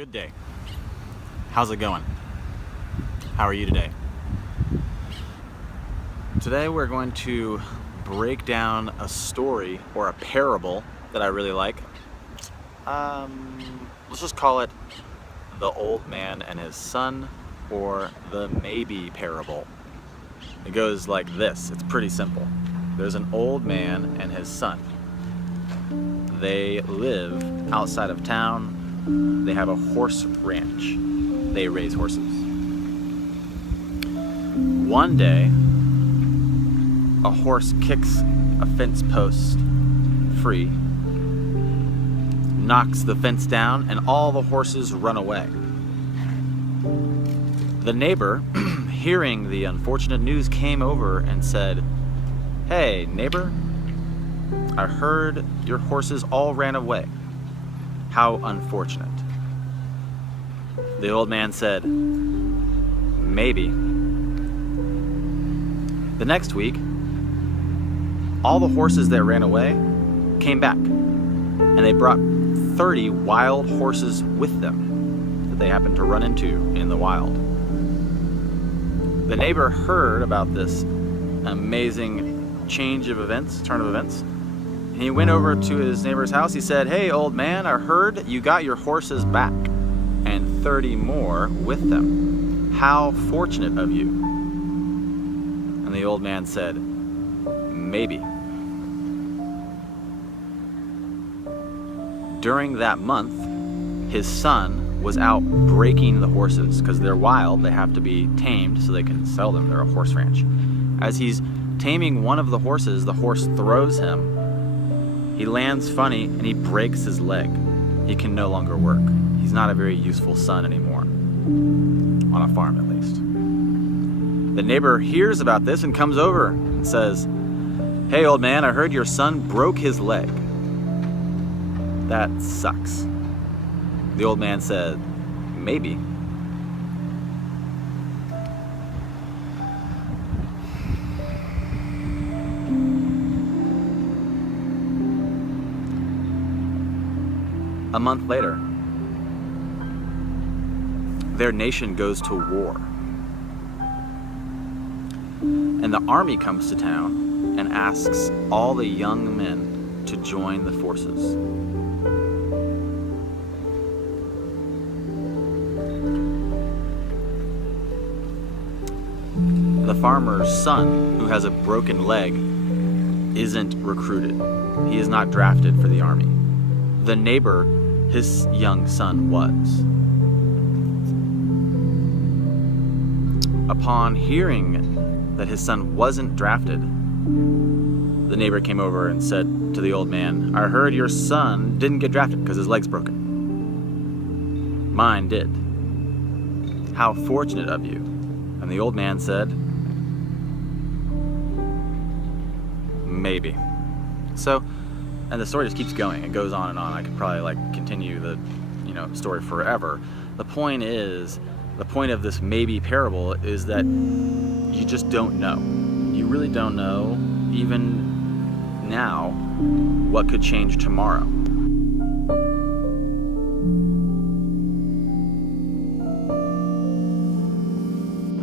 Good day. How's it going? How are you today? Today we're going to break down a story or a parable that I really like. Let's just call it The Old Man and His Son, or the Maybe Parable. It goes like this. It's pretty simple. There's an old man and his son. They live outside of town. They have a horse ranch. They raise horses. One day, a horse kicks a fence post free, knocks the fence down, and all the horses run away. The neighbor, hearing the unfortunate news, came over and said, "Hey, neighbor, I heard your horses all ran away. How unfortunate." The old man said, "Maybe." The next week, all the horses that ran away came back, and they brought 30 wild horses with them that they happened to run into in the wild. The neighbor heard about this amazing turn of events, and he went over to his neighbor's house. He said, "Hey, old man, I heard you got your horses back, and 30 more with them. How fortunate of you." And the old man said, "Maybe." During that month, his son was out breaking the horses because they're wild. They have to be tamed so they can sell them. They're a horse ranch. As he's taming one of the horses, the horse throws him. He lands funny and he breaks his leg. He can no longer work. He's not a very useful son anymore, on a farm at least. The neighbor hears about this and comes over and says, "Hey, old man, I heard your son broke his leg. That sucks." The old man said, "Maybe." A month later, their nation goes to war. And the army comes to town and asks all the young men to join the forces. The farmer's son, who has a broken leg, isn't recruited. He is not drafted for the army. The neighbor, his young son, was. Upon hearing that his son wasn't drafted, the neighbor came over and said to the old man, "I heard your son didn't get drafted because his leg's broken. Mine did. How fortunate of you." And the old man said, "Maybe." So, and the story just keeps going. It goes on and on. I could probably continue the story forever. The point of this maybe parable is that you just don't know. You really don't know, even now, what could change tomorrow.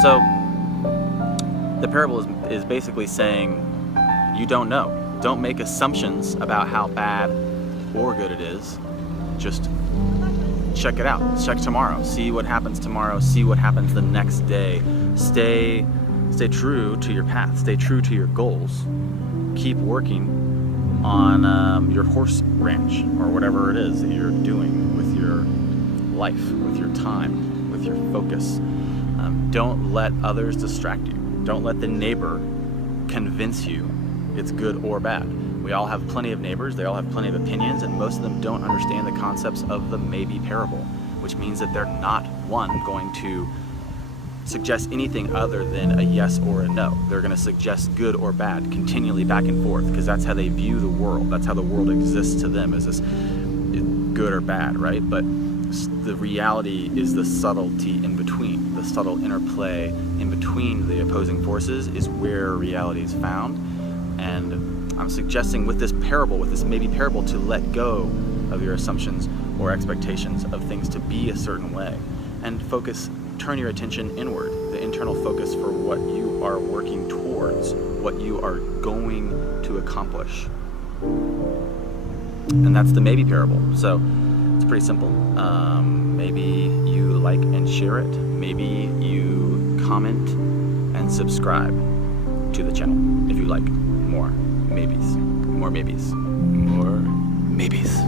So, the parable is basically saying, you don't know. Don't make assumptions about how bad or good it is. Just check it out. Check tomorrow. See what happens tomorrow. See what happens the next day. Stay true to your path. Stay true to your goals. Keep working on your horse ranch or whatever it is that you're doing with your life, with your time, with your focus. Don't let others distract you. Don't let the neighbor convince you it's good or bad. We all have plenty of neighbors. They all have plenty of opinions, and most of them don't understand the concepts of the maybe parable, which means that they're not, one, going to suggest anything other than a yes or a no. They're going to suggest good or bad continually back and forth, because that's how they view the world. That's how the world exists to them, is this good or bad, right? But the reality is the subtlety in between. The subtle interplay in between the opposing forces is where reality is found. And I'm suggesting with this parable, with this maybe parable, to let go of your assumptions, or expectations of things to be a certain way, and turn your attention inward, the internal focus for what you are working towards, what you are going to accomplish. And that's the maybe parable. So it's pretty simple. Maybe you like and share it. Maybe you comment and subscribe to the channel if you like more maybes. More maybes. More maybes.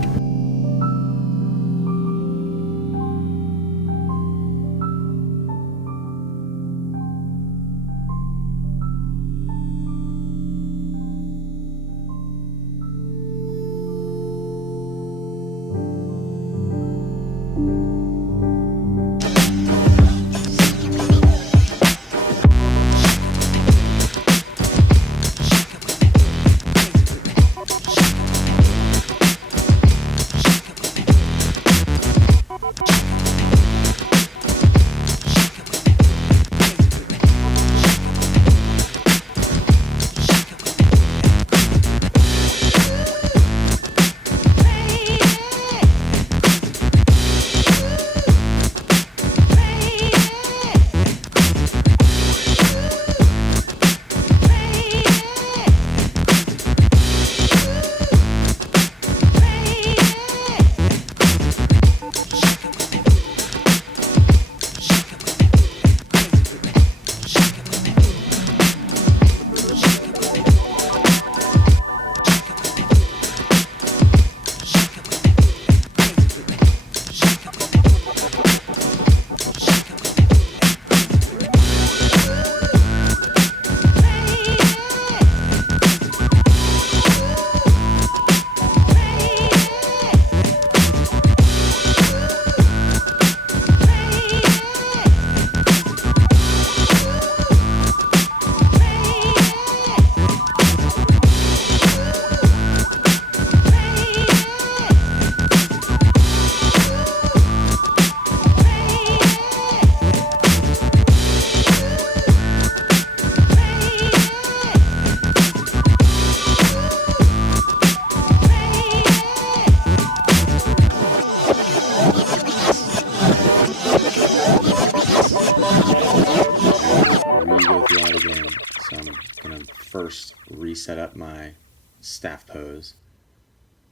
First reset up my staff pose,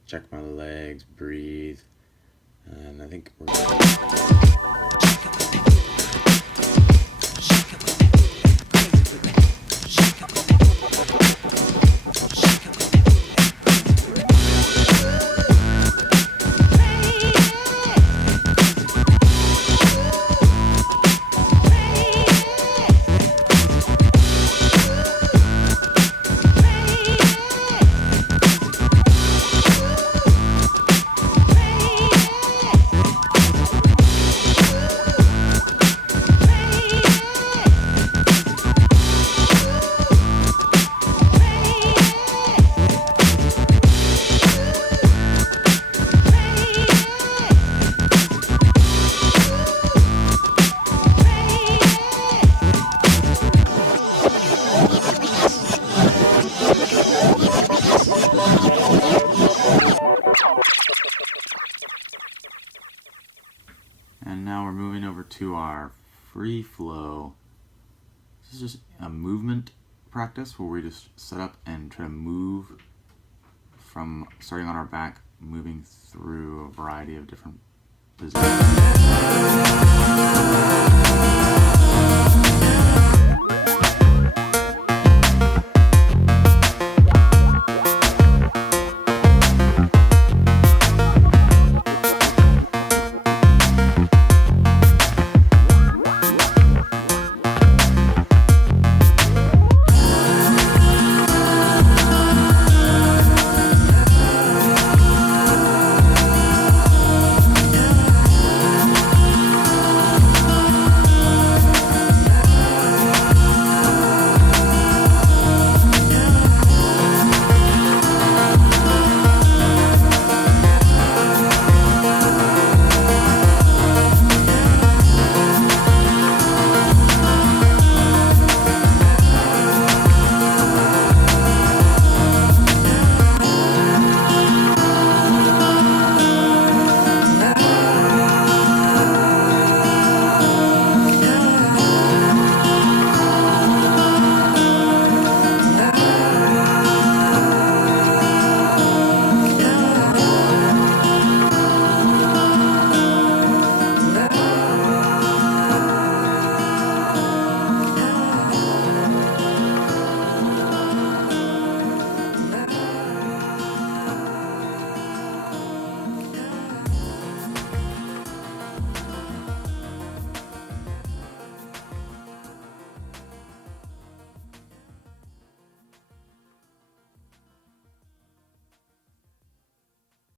check my legs, breathe, and I think we're And now we're moving over to our free flow. This is just a movement practice where we just set up and try to move from starting on our back, moving through a variety of different positions.